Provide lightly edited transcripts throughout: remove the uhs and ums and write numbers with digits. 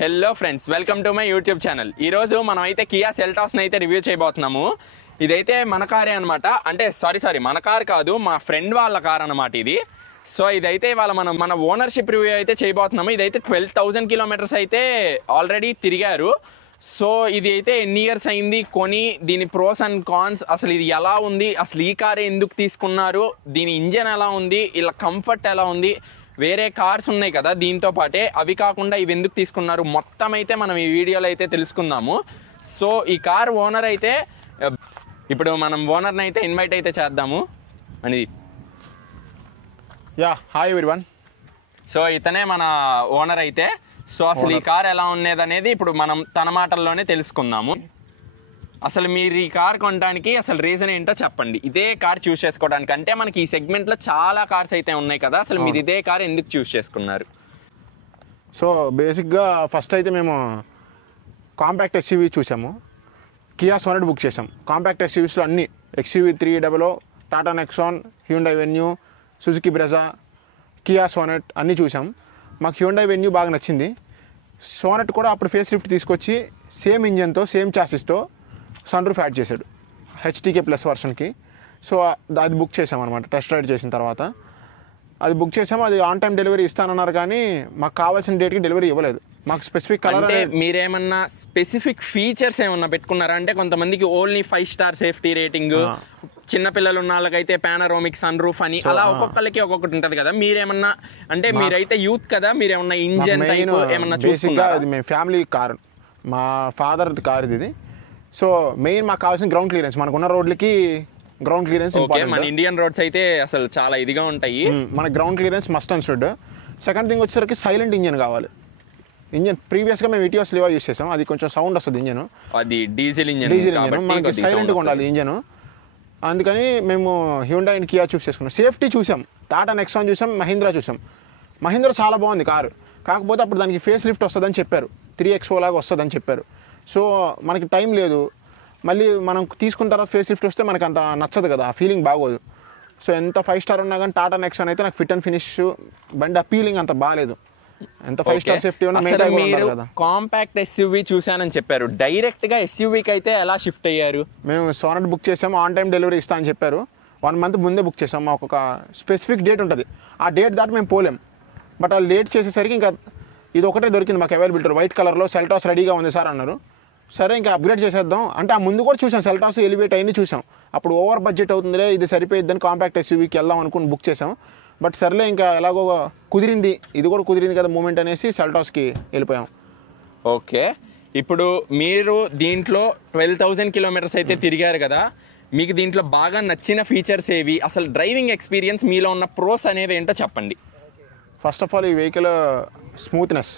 Hello friends, welcome to my YouTube channel. ఈరోజు మనం అయితే కియా సెల్టాస్ని అయితే రివ్యూ చేయబోతున్నాము. ఇదైతే మన కారే అనమాట. అంటే సారీ మన కార్ కాదు, మా ఫ్రెండ్ వాళ్ళ కార్ అనమాట ఇది. సో ఇదైతే ఇవాళ మన ఓనర్షిప్ రివ్యూ అయితే చేయబోతున్నాము. ఇదైతే 12,000 కిలోమీటర్స్ అయితే ఆల్రెడీ తిరిగారు. సో ఇది అయితే ఎన్ని ఇయర్స్ అయింది కొని, దీని ప్రోస్ అండ్ కాన్స్, అసలు ఇది ఎలా ఉంది, అసలు ఈ కారే ఎందుకు తీసుకున్నారు, దీని ఇంజన్ ఎలా ఉంది, ఇలా కంఫర్ట్ ఎలా ఉంది, వేరే కార్స్ ఉన్నాయి కదా దీంతో పాటే, అవి కాకుండా ఇవి ఎందుకు తీసుకున్నారు, మొత్తం అయితే మనం ఈ వీడియోలో అయితే తెలుసుకుందాము. సో ఈ కార్ ఓనర్ అయితే ఇప్పుడు మనం ఓనర్ని అయితే ఇన్వైట్ అయితే చేద్దాము అని. Hi everyone. సో ఇతనే మన ఓనర్ అయితే. సో అసలు ఈ కార్ ఎలా ఉండేది అనేది ఇప్పుడు మనం తన మాటల్లోనే తెలుసుకుందాము. అసలు మీరు ఈ కార్ కొనడానికి అసలు రీజన్ ఏంటో చెప్పండి, ఇదే కార్ చూస్ చేసుకోవడానికి. అంటే మనకి ఈ సెగ్మెంట్లో చాలా కార్స్ అయితే ఉన్నాయి కదా, అసలు మీరు ఇదే కార్ ఎందుకు చూస్ చేసుకున్నారు? సో బేసిక్గా ఫస్ట్ అయితే మేము కాంపాక్ట్ ఎస్యూవీ చూసాము, కియా సోనెట్ బుక్ చేసాం. కాంపాక్ట్ ఎస్యూవీస్లో అన్ని XUV 300, Tata Nexon, Hyundai venue, Suzuki Brezza, Kia Sonet అన్నీ చూసాం. మాకు హ్యూండై వెన్యూ బాగా నచ్చింది. సోనెట్ కూడా అప్పుడు ఫేస్ లిఫ్ట్ తీసుకొచ్చి సేమ్ ఇంజన్తో సేమ్ చాసిస్తో సన్ రూఫ్ యాడ్ చేశాడు HTK+ వర్షన్కి. సో అది బుక్ చేసాం అనమాట. టెస్ట్ రైడ్ చేసిన తర్వాత అది బుక్ చేసాము. అది ఆన్ టైం డెలివరీ ఇస్తానన్నారు కానీ మాకు కావాల్సిన డేట్కి డెలివరీ ఇవ్వలేదు. మాకు స్పెసిఫిక్ కలర్ అంటే మీరేమన్నా స్పెసిఫిక్ ఫీచర్స్ ఏమన్నా పెట్టుకున్నారా? అంటే కొంతమందికి ఓన్లీ 5 స్టార్ సేఫ్టీ రేటింగ్, చిన్నపిల్లలు ఉన్న వాళ్ళకైతే పానరోమిక్ సన్ రూఫ్ అని, అలా ఒక్కొక్కరికి ఒక్కొక్కటి ఉంటుంది కదా. మీరేమన్నా అంటే మీరైతే యూత్ కదా, మీరేమన్నా ఇంజన్ టైప్ ఏమన్నా చూసుకున్నారా? అది మేము ఫ్యామిలీ కార్, మా ఫాదర్ కార్ ఇది. సో మెయిన్ మాకు కావాల్సిన గ్రౌండ్ క్లియరెన్స్, మనకున్న రోడ్లకి గ్రౌండ్ క్లియరెన్స్. మన ఇండియన్ రోడ్స్ అయితే అసలు చాలా ఇదిగా ఉంటాయి, మన ground clearance must and should. Second thing వచ్చేసరికి సైలెంట్ ఇంజన్ కావాలి. ఇంజన్ ప్రీవియస్గా మేము ఇటియోస్ లివా యూస్ చేసాం, అది కొంచెం సౌండ్ వస్తుంది ఇంజన్, అది డీజిల్ ఇంజన్, మనకి సైలెంట్గా ఉండాలి ఇంజన్. అందుకని మేము హ్యూండై అండ్ కియా చూస్ చేసుకున్నాం. సేఫ్టీ చూసాం, టాటా నెక్సాన్ చూసాం, మహీంద్రా చూసాం. మహీంద్రా చాలా బాగుంది కారు, కాకపోతే అప్పుడు దానికి ఫేస్ లిఫ్ట్ వస్తుందని చెప్పారు, 3XO లాగా వస్తుందని చెప్పారు. సో మనకి టైం లేదు, మళ్ళీ మనం తీసుకున్న తర్వాత ఫేస్ లిఫ్ట్ వస్తే మనకు అంత నచ్చదు కదా, ఆ ఫీలింగ్ బాగోదు. సో ఎంత 5 స్టార్ ఉన్నా కానీ టాటా నెక్సాన్ అయితే నాకు ఫిట్ అండ్ ఫినిష్ బండి ఆ ఫీలింగ్ అంత బాగాలేదు. ఎంత 5 స్టార్ సేఫ్టీ ఉన్నా మీరు కాంపాక్ట్ ఎస్యూవీ చూసానని చెప్పారు, డైరెక్ట్ గా ఎస్యూవీకి అయితే ఎలా షిఫ్ట్ అయ్యారు? మేము సోనెట్ బుక్ చేసాము, ఆన్ టైం డెలివరీ ఇస్తా అని చెప్పారు. 1 మంత్ ముందే బుక్ చేసాము. మాకు ఒక స్పెసిఫిక్ డేట్ ఉంటుంది, ఆ డేట్ దాటి మేము పోలేం. బట్ వాళ్ళు లేట్ చేసేసరికి ఇంకా ఇది ఒకటే దొరికింది మాకు అవైలబిలిటీ. వైట్ కలర్లో సెల్టాస్ రెడీగా ఉంది సార్ అన్నారు. సరే ఇంకా అప్గ్రేడ్ చేసేద్దాం అంటే, ఆ ముందు కూడా చూసాం సెల్టాస్ ఎలివేట్ అయింది చూసాం. అప్పుడు ఓవర్ బడ్జెట్ అవుతుందిలే, ఇది సరిపోయిద్దని కాంపాక్ట్ ఎస్యూవీకి వెళ్దాం అనుకుని బుక్ చేసాం. బట్ సర్లే ఇంకా ఎలాగో కుదిరింది, ఇది కూడా కుదిరింది కదా మూమెంట్ అనేసి సెల్టాస్కి వెళ్ళిపోయాం. ఓకే, ఇప్పుడు మీరు దీంట్లో 12,000 కిలోమీటర్స్ అయితే తిరిగారు కదా, మీకు దీంట్లో బాగా నచ్చిన ఫీచర్స్ ఏవి, అసలు డ్రైవింగ్ ఎక్స్పీరియన్స్ మీలో ఉన్న ప్రోస్ అనేది ఏంటో చెప్పండి. ఫస్ట్ ఆఫ్ ఆల్ ఈ వెహికల్ స్మూత్నెస్,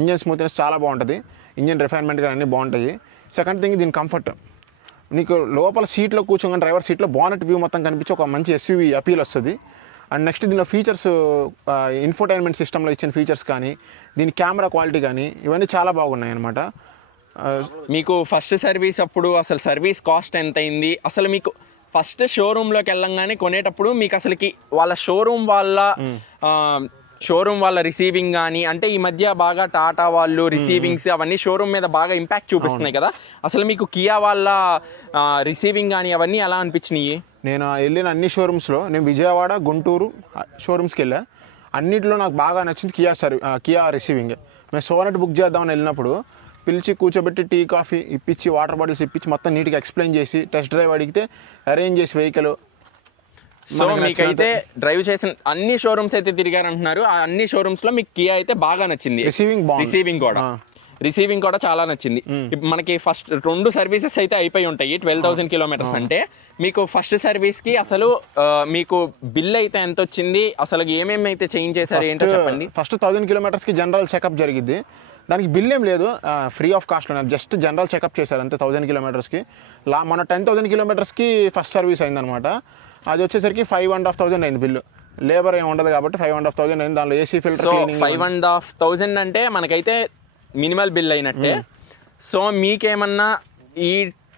ఇంజన్ స్మూత్నెస్ చాలా బాగుంటుంది, ఇంజన్ రిఫైన్మెంట్ కానీ అన్నీ బాగుంటాయి. సెకండ్ థింగ్ దీని కంఫర్ట్, నీకు లోపల సీట్లో కూర్చోగానే డ్రైవర్ సీట్లో బానెట్ వ్యూ మొత్తం కనిపించి ఒక మంచి ఎస్యూవీ అపీల్ వస్తుంది. అండ్ నెక్స్ట్ దీనిలో ఫీచర్స్, ఇన్ఫోటైన్మెంట్ సిస్టంలో ఇచ్చిన ఫీచర్స్ కానీ, దీని కెమెరా క్వాలిటీ కానీ ఇవన్నీ చాలా బాగున్నాయి అనమాట. మీకు ఫస్ట్ సర్వీస్ అప్పుడు అసలు సర్వీస్ కాస్ట్ ఎంత అయింది, అసలు మీకు ఫస్ట్ షోరూంలోకి వెళ్ళంగానే కొనేటప్పుడు మీకు అసలుకి వాళ్ళ షోరూమ్ వాళ్ళ రిసీవింగ్ కానీ, అంటే ఈ మధ్య బాగా టాటా వాళ్ళు రిసీవింగ్స్ అవన్నీ షోరూమ్ మీద బాగా ఇంపాక్ట్ చూపిస్తున్నాయి కదా, అసలు మీకు కియా వాళ్ళ రిసీవింగ్ కానీ అవన్నీ ఎలా అనిపించినాయి? నేను వెళ్ళిన అన్ని షోరూమ్స్లో, నేను విజయవాడ, గుంటూరు షోరూమ్స్కి వెళ్ళా, అన్నింటిలో నాకు బాగా నచ్చింది కియా రిసీవింగ్. మేము సోనెట్ బుక్ చేద్దామని వెళ్ళినప్పుడు పిలిచి కూర్చోబెట్టి టీ కాఫీ ఇప్పించి, వాటర్ బాటిల్స్ ఇప్పించి, మొత్తం నీట్గా ఎక్స్ప్లెయిన్ చేసి, టెస్ట్ డ్రైవ్ అడిగితే అరేంజ్ చేసి వెహికల్. సో మీకైతే డ్రైవ్ చేసిన అన్ని షోరూమ్స్ అయితే తిరిగారంటున్నారు, ఆ అన్ని షోరూమ్స్ లో మీకు కియా అయితే బాగా నచ్చింది. రిసీవింగ్ కూడా చాలా నచ్చింది. మనకి ఫస్ట్ 2 సర్వీసెస్ అయితే అయిపోయి ఉంటాయి 12,000 కిలోమీటర్స్ అంటే. మీకు ఫస్ట్ సర్వీస్ కి అసలు మీకు బిల్ అయితే ఎంత వచ్చింది, అసలు ఏమేమి అయితే చేంజ్ చేశారు ఏంటో చెప్పండి. ఫస్ట్ 1000 కిలోమీటర్స్కి జనరల్ చెకప్ జరిగింది, దానికి బిల్ ఏం లేదు, ఫ్రీ ఆఫ్ కాస్ట్ ఉన్నది, జస్ట్ జనరల్ చెకప్ చేశారు అంతే 1000 కిలోమీటర్స్కి. మన 10,000 కిలోమీటర్స్కి ఫస్ట్ సర్వీస్ అయిందనమాట. అది వచ్చేసరికి 5,500 అయింది బిల్లు. లేబర్ ఏమి ఉండదు కాబట్టి 5,500 అయింది. దానిలో ఏసీ ఫిల్టర్ 5,500 అంటే మనకైతే మినిమల్ బిల్ అయినట్టే. సో మీకేమన్నా ఈ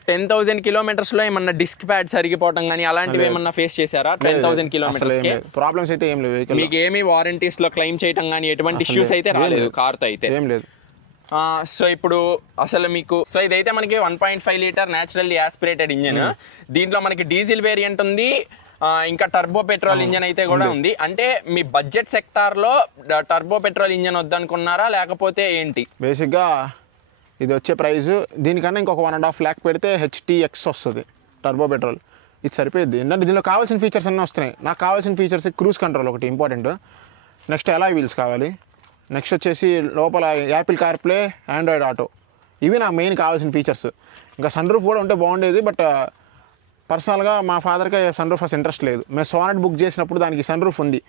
10,000 కిలోమీటర్స్లో ఏమన్నా డిస్క్ ప్యాడ్ సరిగిపోవడం కానీ అలాంటివి ఏమన్నా ఫేస్ చేశారా? 10,000 కిలోమీటర్స్కి ప్రాబ్లమ్స్ అయితే ఏం లేవు, మీకు ఏమి వారంటీస్లో క్లెయిమ్ చేయడం కానీ ఎటువంటి ఇష్యూస్ అయితే రాలేదు కార్తో అయితే? ఏం లేదు. సో ఇప్పుడు అసలు మీకు సో ఇదైతే మనకి 1.5 లీటర్ న్యాచురల్లీ యాస్పిరేటెడ్ ఇంజిన్. దీంట్లో మనకి డీజిల్ వేరియంట్ ఉంది, ఇంకా టర్బో పెట్రోల్ ఇంజిన్ అయితే కూడా ఉంది. అంటే మీ బడ్జెట్ సెక్టార్లో టర్బో పెట్రోల్ ఇంజిన్ వద్దనుకున్నారా లేకపోతే ఏంటి? బేసిక్గా ఇది వచ్చే ప్రైస్ దీనికన్నా ఇంకొక 1.5 lakh పెడితే HTX వస్తుంది టర్బో పెట్రోల్. ఇది సరిపోయింది. ఎందుకంటే దీనిలో కావాల్సిన ఫీచర్స్ అన్నీ వస్తున్నాయి. నాకు కావాల్సిన ఫీచర్స్ క్రూజ్ కంట్రోల్ ఒకటి ఇంపార్టెంట్, నెక్స్ట్ అలాయ్ వీల్స్ కావాలి, నెక్స్ట్ వచ్చేసి లోపల యాపిల్ కార్ప్లే, ఆండ్రాయిడ్ ఆటో. ఇవి నాకు మెయిన్ కావాల్సిన ఫీచర్స్. ఇంకా సన్ రూఫ్ కూడా ఉంటే బాగుండేది, బట్ పర్సనల్గా మా ఫాదర్కి సన్ రూఫ్ అసలు ఇంట్రెస్ట్ లేదు. మేము సోనెట్ బుక్ చేసినప్పుడు దానికి సన్ రూఫ్ ఉంది.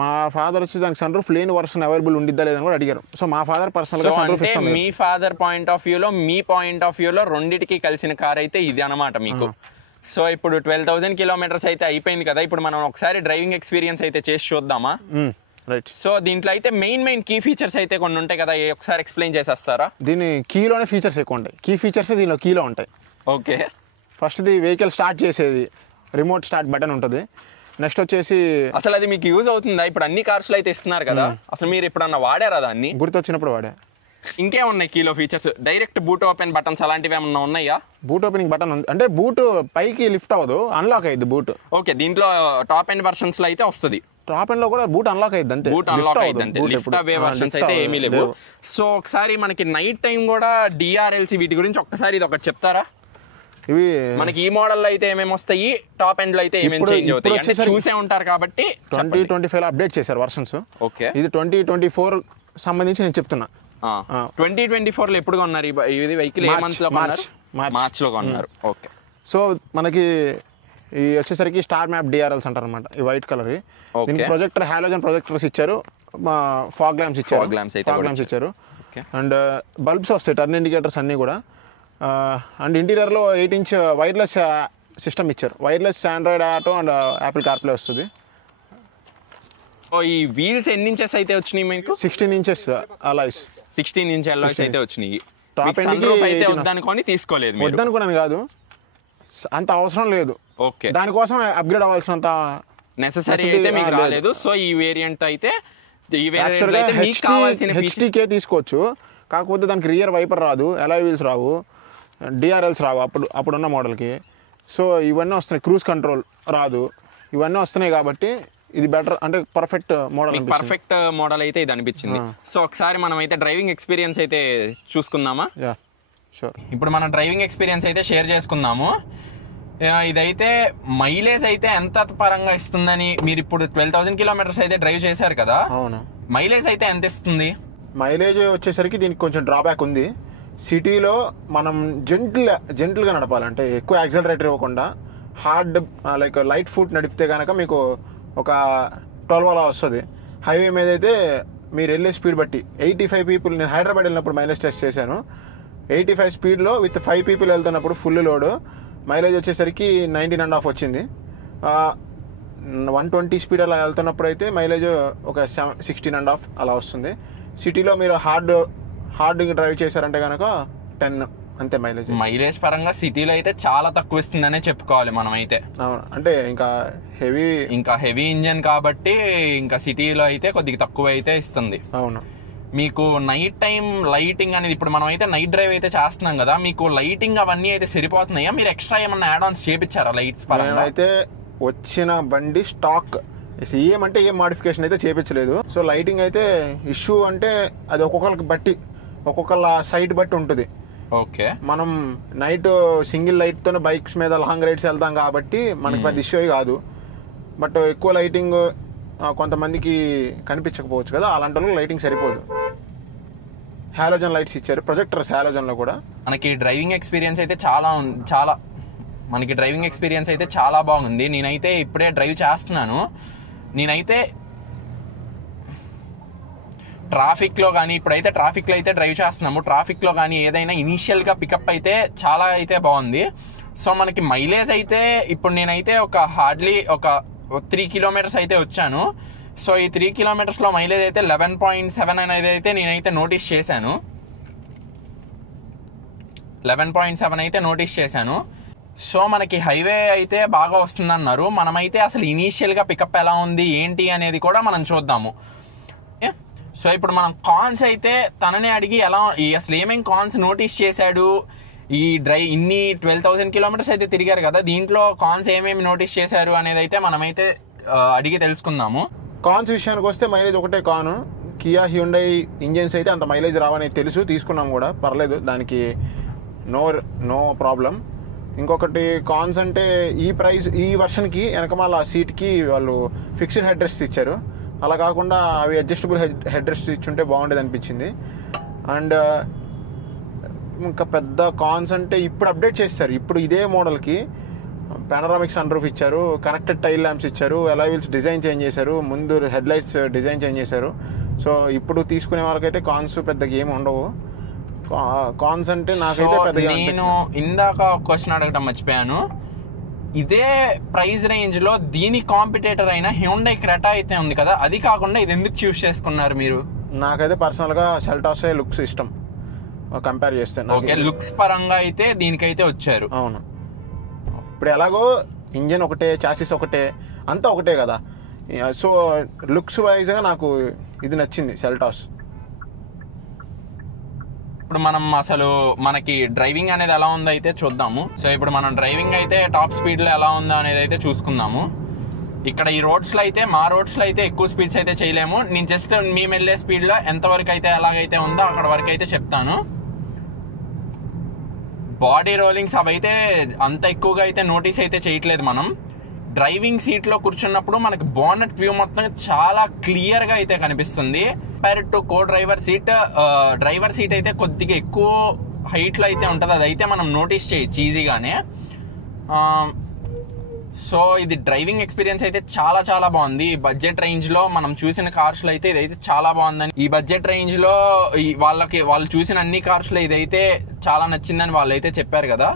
మా ఫాదర్ వచ్చి దానికి సన్ రూఫ్ లేని వర్షన్ అవైలబుల్ ఉండిద్దా లేదని కూడా అడిగారు. సో మా ఫాదర్ పర్సనల్గా సన్ రూఫ్ ఇస్తాం. మీ ఫాదర్ పాయింట్ ఆఫ్ వ్యూలో, మీ పాయింట్ ఆఫ్ వ్యూలో రెండింటికి కలిసిన కార్ అయితే ఇది అనమాట మీకు. సో ఇప్పుడు 12,000 కిలోమీటర్స్ అయితే అయిపోయింది కదా, ఇప్పుడు మనం ఒకసారి డ్రైవింగ్ ఎక్స్పీరియన్స్ అయితే చేసి చూద్దామా? రైట్. సో దీంట్లో అయితే మెయిన్ కీ ఫీచర్స్ అయితే కొన్ని ఉంటాయి కదా, ఒకసారి ఎక్స్ప్లెయిన్ చేసేస్తారా? దీని కీలోనే ఫీచర్స్ ఎక్కువ ఉంటాయి. కీ ఫీచర్స్ దీనిలో కీలో ఉంటాయి. ఓకే. ఫస్ట్ది వెహికల్ స్టార్ట్ చేసేది రిమోట్ స్టార్ట్ బటన్ ఉంటుంది. నెక్స్ట్ వచ్చేసి అసలు అది మీకు యూజ్ అవుతుందా? ఇప్పుడు అన్ని కార్స్లో అయితే ఇస్తున్నారు కదా, అసలు మీరు ఎప్పుడన్నా వాడారా దాన్ని? గుర్తొచ్చినప్పుడు వాడా. ఇంకేమున్నాయి కీలో features? Direct boot open buttons అలాంటివి ఏమన్నా ఉన్నాయా? బూట్ ఓపెనింగ్ బటన్ ఉంది, అంటే బూట్ పైకి లిఫ్ట్ అవ్వదు, అన్లాక్ అయ్యింది బూట్. ఓకే, దీంట్లో టాప్ ఎండ్ వర్షన్స్ లో అయితే వస్తుంది. టాప్ ఎండ్ లో కూడా బూట్ అన్లాక్ అయ్యింది అంతే. బూట్ అన్లాక్ అయ్యింది అంతే, లిఫ్ట్ అవే వర్షన్స్ అయితే ఏమీ లేవు. సో ఒకసారి మనకి నైట్ టైం కూడా DRLC వీటి గురించి ఒక్కసారి ఇది ఒకటి చెప్తారా? ఇవి మనకి ఈ మోడల్ లో అయితే ఏమేమి వస్తాయి, టాప్ ఎండ్ లో అయితే ఏమేమి చేంజ్ అవుతాయి అంటే చూసే ఉంటారు కాబట్టి. 2025 లో అప్డేట్ చేశారు వర్షన్స్. ఓకే, ఇది 2024 సంబంధించి నేను చెప్తున్నా. 2024 లో ఎప్పుడు కొన్నారు ఇది వెహికల్? ఏ మంత్ లో కొన్నారు? మార్చ్ లో కొన్నారు. ఓకే. సో మనకి ఈ వచ్చేసరికి స్టార్ మ్యాప్ DRLs అంటారు అనమాట, ఈ వైట్ కలర్. దీనికి ప్రొజెక్టర్, హాలోజన్ ప్రొజెక్టర్స్ ఇచ్చారు, ఫాగ్ ల్యాంప్స్ ఇచ్చారు, అండ్ బల్బ్స్ వస్తాయి, టర్న్ ఇండికేటర్స్ అన్నీ కూడా. అండ్ ఇంటీరియర్లో 8 inch వైర్లెస్ సిస్టమ్ ఇచ్చారు. Wireless Android auto and Apple CarPlay వస్తుంది. ఈ వీల్స్ ఎన్ని ఇంచెస్ అయితే వచ్చినాయి మీకు? 16 inches అలాయ్స్. 16 inch అలాయ్స్ అయితే వచ్చినాయి. టాప్ ఎండ్ అయితే వద్దనుకొని తీసుకోలేదు? వద్దనుకున్నాను కాదు, అంత అవసరం లేదు. ఓకే, దానికోసం అప్గ్రేడ్ అవ్వాల్సినంత నెసెసరీ అయితే మీకు రాలేదు. సో ఈ వేరియంట్ అయితే మీకు కావాల్సిన HTK తీసుకోవచ్చు, కాకపోతే దానికి రియర్ వైపర్ రాదు, అలాయ్ వీల్స్ రావు, DRLs రావు అప్పుడున్న మోడల్కి. సో ఇవన్నీ వస్తున్నాయి, క్రూజ్ కంట్రోల్ రాదు, ఇవన్నీ వస్తున్నాయి కాబట్టి ఇది బెటర్, అంటే పర్ఫెక్ట్ మోడల్. పర్ఫెక్ట్ మోడల్ అయితే ఇది అనిపించింది. సో ఒకసారి మనం అయితే డ్రైవింగ్ ఎక్స్పీరియన్స్ అయితే చూసుకుందామా? షూర్. ఇప్పుడు మన డ్రైవింగ్ ఎక్స్పీరియన్స్ అయితే షేర్ చేసుకుందాము. ఇదైతే మైలేజ్ అయితే ఎంత పరంగా ఇస్తుందని, మీరు ఇప్పుడు 12,000 కిలోమీటర్స్ అయితే డ్రైవ్ చేశారు కదా, అవును, మైలేజ్ అయితే ఎంత ఇస్తుంది? మైలేజ్ వచ్చేసరికి దీనికి కొంచెం డ్రాబ్యాక్ ఉంది. సిటీలో మనం జెంటిల్గా నడపాలంటే ఎక్కువ యాక్సిలరేటర్ ఇవ్వకుండా హార్డ్ లైక్ లైట్ ఫుట్ నడిపితే కనుక మీకు ఒక 12 అలా వస్తుంది. హైవే మీద అయితే మీరు వెళ్ళే స్పీడ్ బట్టి 85 people, నేను హైదరాబాద్ వెళ్ళినప్పుడు మైలేజ్ టెస్ట్ చేశాను, 85 స్పీడ్లో విత్ 5 people వెళ్తున్నప్పుడు ఫుల్ లోడ్ మైలేజ్ వచ్చేసరికి 19.5 వచ్చింది. 120 స్పీడ్ అలా వెళ్తున్నప్పుడు అయితే మైలేజ్ ఒక 16.5 అలా వస్తుంది. సిటీలో మీరు హార్డ్ డ్రైవ్ చేశారంటే కనుక 10 అంతే మైలేజ్ పరంగా సిటీలో అయితే చాలా తక్కువ ఇస్తుందనే చెప్పుకోవాలి మనం అయితే. అవును, అంటే ఇంకా హెవీ ఇంజన్ కాబట్టి ఇంకా సిటీలో అయితే కొద్దిగా తక్కువ అయితే ఇస్తుంది. అవును. మీకు నైట్ టైం లైటింగ్ అనేది, ఇప్పుడు మనం అయితే నైట్ డ్రైవ్ అయితే చేస్తున్నాం కదా, మీకు లైటింగ్ అవన్నీ అయితే సరిపోతున్నాయా? మీరు ఎక్స్ట్రా ఏమన్నా యాడ్ ఆన్స్ చేపించారా లైట్స్ పరంగా? అయితే వచ్చిన బండి స్టాక్ ఏమంటే ఏం మాడిఫికేషన్ అయితే చేపించలేదు. సో లైటింగ్ అయితే ఇష్యూ అంటే అది ఒక్కొక్కరికి బట్టి, ఒక్కొక్కళ్ళ సైట్ బట్టి ఉంటుంది. ఓకే, మనం నైట్ సింగిల్ లైట్తోనే బైక్స్ మీద లాంగ్ రైడ్స్ వెళ్తాం కాబట్టి మనకి పెద్ద ఇష్యూ కాదు. బట్ ఎక్కువ లైటింగ్ కొంతమందికి కనిపించకపోవచ్చు కదా, అలాంటి వాళ్ళకి లైటింగ్ సరిపోదు. హాలోజన్ లైట్స్ ఇచ్చారు, ప్రొజెక్టర్స్ హాలోజన్లో కూడా. మనకి డ్రైవింగ్ ఎక్స్పీరియన్స్ అయితే చాలా బాగుంది. నేనైతే ఇప్పుడే డ్రైవ్ చేస్తున్నాను. నేనైతే ట్రాఫిక్లో కానీ, ఇప్పుడైతే ట్రాఫిక్లో అయితే డ్రైవ్ చేస్తున్నాము, ట్రాఫిక్లో కానీ ఏదైనా ఇనీషియల్గా పికప్ అయితే చాలా అయితే బాగుంది. సో మనకి మైలేజ్ అయితే ఇప్పుడు నేనైతే హార్డ్లీ ఒక 3 kilometers అయితే వచ్చాను. సో ఈ 3 kilometersలో మైలేజ్ అయితే 11.7 అనేది అయితే నేనైతే నోటీస్ చేశాను. 11.7 అయితే నోటీస్ చేశాను. సో మనకి హైవే అయితే బాగా వస్తుందన్నారు. మనమైతే అసలు ఇనీషియల్గా పికప్ ఎలా ఉంది ఏంటి అనేది కూడా మనం చూద్దాము. సో ఇప్పుడు మనం కాన్స్ అయితే తననే అడిగి అసలు ఏమేమి కాన్స్ నోటీస్ చేశాడు, ఇన్ని 12,000 కిలోమీటర్స్ అయితే తిరిగారు కదా, దీంట్లో కాన్స్ ఏమేమి నోటీస్ చేశారు అనేది అయితే మనమైతే అడిగి తెలుసుకుందాము. కాన్స్ విషయానికి వస్తే మైలేజ్ ఒకటే కాను, కియా హ్యుండై ఇంజిన్స్ అయితే అంత మైలేజ్ రావని తెలుసు, తీసుకున్నాం కూడా, పర్లేదు, దానికి నో ప్రాబ్లం. ఇంకొకటి కాన్స్ అంటే ఈ వర్షన్కి వెనకమాల సీట్కి వాళ్ళు ఫిక్స్డ్ హెడ్ రెస్ట్ ఇచ్చారు, అలా కాకుండా అవి అడ్జస్టబుల్ హెడ్ రెస్ట్ ఇచ్చుంటే బాగుండేది అనిపించింది. అండ్ ఇంకా పెద్ద కాన్స్ అంటే ఇప్పుడు అప్డేట్ చేస్తారు, ఇప్పుడు ఇదే మోడల్కి పానరామిక్ సన్ రూఫ్ ఇచ్చారు, కనెక్టెడ్ టైల్ ల్యాంప్స్ ఇచ్చారు, అలా వీల్స్ డిజైన్ చేంజ్ చేశారు, ముందు హెడ్ లైట్స్ డిజైన్ చేంజ్ చేశారు. సో ఇప్పుడు తీసుకునే వాళ్ళకైతే కాన్స్ పెద్దగా ఏమి ఉండవు. కాన్స్ అంటే నాకైతే పెద్దగా నేను ఇందాక క్వశ్చన్ అడగడం మర్చిపోయాను, ఇదే ప్రైస్ రేంజ్ లో దీని కాంపిటేటర్ అయిన హ్యుండై క్రెటా అయితే ఉంది కదా, అది కాకుండా ఇది ఎందుకు చూస్ చేసుకున్నారు మీరు? నాకైతే పర్సనల్ గా సెల్టాస్ లుక్స్ ఇష్టం కంపేర్ చేస్తే. ఓకే, లుక్స్ పరంగా అయితే దీనికైతే వచ్చారు. అవును, ఇప్పుడు ఎలాగో ఇంజిన్ ఒకటే, చాసిస్ ఒకటే, అంతా ఒకటే కదా, సో లుక్స్ వైజ్గా నాకు ఇది నచ్చింది సెల్టాస్. ఇప్పుడు మనం అసలు మనకి డ్రైవింగ్ అనేది ఎలా ఉందో అయితే చూద్దాము. సో ఇప్పుడు మనం డ్రైవింగ్ అయితే టాప్ స్పీడ్లో ఎలా ఉందో అనేది అయితే చూసుకుందాము. ఇక్కడ ఈ రోడ్స్లో అయితే, మా రోడ్స్లో అయితే ఎక్కువ స్పీడ్స్ అయితే చేయలేము, నేను జస్ట్ మేము వెళ్ళే స్పీడ్లో ఎంతవరకు అయితే ఎలాగైతే ఉందో అక్కడ వరకు అయితే చెప్తాను. బాడీ రోలింగ్స్ అవైతే అంత ఎక్కువగా అయితే నోటీస్ అయితే చేయట్లేదు. మనం డ్రైవింగ్ సీట్లో కూర్చున్నప్పుడు మనకి బోనట్ వ్యూ మొత్తం చాలా క్లియర్గా అయితే కనిపిస్తుంది. కంపేర్ టు డ్రైవర్ సీట్ అయితే కొద్దిగా ఎక్కువ హైట్లో అయితే ఉంటుంది, అదైతే మనం నోటీస్ చేయొచ్చు ఈజీగానే. సో ఇది డ్రైవింగ్ ఎక్స్పీరియన్స్ అయితే చాలా చాలా బాగుంది. ఈ బడ్జెట్ రేంజ్లో మనం చూసిన కార్స్లో అయితే ఇదైతే చాలా బాగుందని, ఈ బడ్జెట్ రేంజ్లో వాళ్ళు చూసిన అన్ని కార్స్లో ఇదైతే చాలా నచ్చిందని వాళ్ళు అయితే చెప్పారు కదా.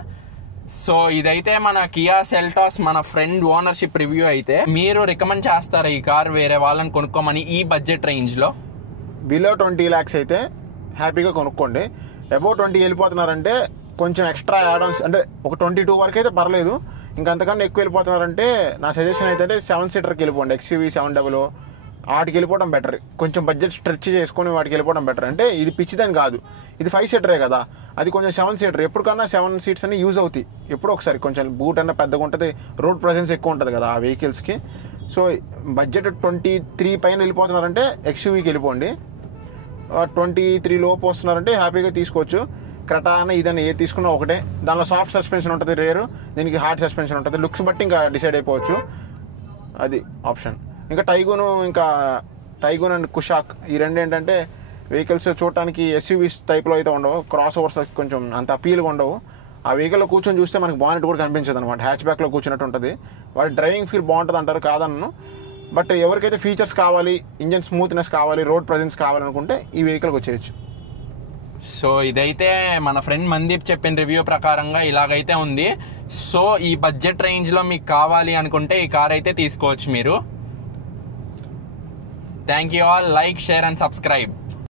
సో ఇదైతే మన కియా సెల్టాస్ మన ఫ్రెండ్ ఓనర్షిప్ రివ్యూ. అయితే మీరు రికమెండ్ చేస్తారా ఈ కార్ వేరే వాళ్ళని కొనుక్కోమని ఈ బడ్జెట్ రేంజ్లో? బిలో 20 lakhs అయితే హ్యాపీగా కొనుక్కోండి. అబౌవ్ 20 వెళ్ళిపోతున్నారంటే కొంచెం ఎక్స్ట్రా యాడ్-ఆన్స్, అంటే ఒక 22 వరకు అయితే పర్లేదు, ఇంకా అంతకన్నా ఎక్కువ వెళ్ళిపోతున్నారంటే నా సజెషన్ అయితే 7 సీటర్కి వెళ్ళిపోండి, XUV 700 వాటికి వెళ్ళిపోవడం బెటర్. కొంచెం బడ్జెట్ స్ట్రెచ్ చేసుకొని వాటికి వెళ్ళిపోవడం బెటర్. అంటే ఇది పిచ్చిదని కాదు, ఇది 5 సీటరే కదా, అది కొంచెం 7 సీటర్. ఎప్పటికన్నా 7 సీట్స్ అన్ని యూజ్ అవుతాయి ఎప్పుడో ఒకసారి, కొంచెం బూట్ అన్న పెద్దగా ఉంటుంది, రోడ్ ప్రెజెన్స్ ఎక్కువ ఉంటుంది కదా ఆ వెహికల్స్కి. సో బడ్జెట్ 23 పైన వెళ్ళిపోతున్నారంటే XUVకి వెళ్ళిపోండి, 23 లోపు వస్తున్నారంటే హ్యాపీగా తీసుకోవచ్చు. క్రెటా అని ఇదని ఏది తీసుకున్నా ఒకటే, దానిలో సాఫ్ట్ సస్పెన్షన్ ఉంటుంది రేరు, దీనికి హార్డ్ సస్పెన్షన్ ఉంటుంది. లుక్స్ బట్టి ఇంకా డిసైడ్ అయిపోవచ్చు, అది ఆప్షన్. ఇంకా టైగూన్ అండ్ కుషాక్ ఈ రెండు ఏంటంటే వెహికల్స్ చూడటానికి SUVs టైప్లో అయితే ఉండవు, క్రాస్ ఓవర్స్ కొంచెం అంత అపీల్గా ఉండవు. ఆ వెహికల్లో కూర్చొని చూస్తే మనకి బానెట్ కూడా కనిపించదు అనమాట, హ్యాచ్ బ్యాక్లో కూర్చున్నట్టు ఉంటుంది. వాటి డ్రైవింగ్ ఫీల్ బాగుంటుంది అంటారు, కాదన్ను. బట్ ఎవరికైతే ఫీచర్స్ కావాలి, ఇంజన్ స్మూత్నెస్ కావాలి, రోడ్ ప్రెజెన్స్ కావాలనుకుంటే ఈ వెహికల్కి వచ్చేయచ్చు. సో ఇదైతే మన ఫ్రెండ్ మందీప్ చెప్పిన రివ్యూ ప్రకారంగా ఇలాగైతే ఉంది. సో ఈ బడ్జెట్ రేంజ్లో మీకు కావాలి అనుకుంటే ఈ కార్ అయితే తీసుకోవచ్చు మీరు. Thank you all, like, share and subscribe.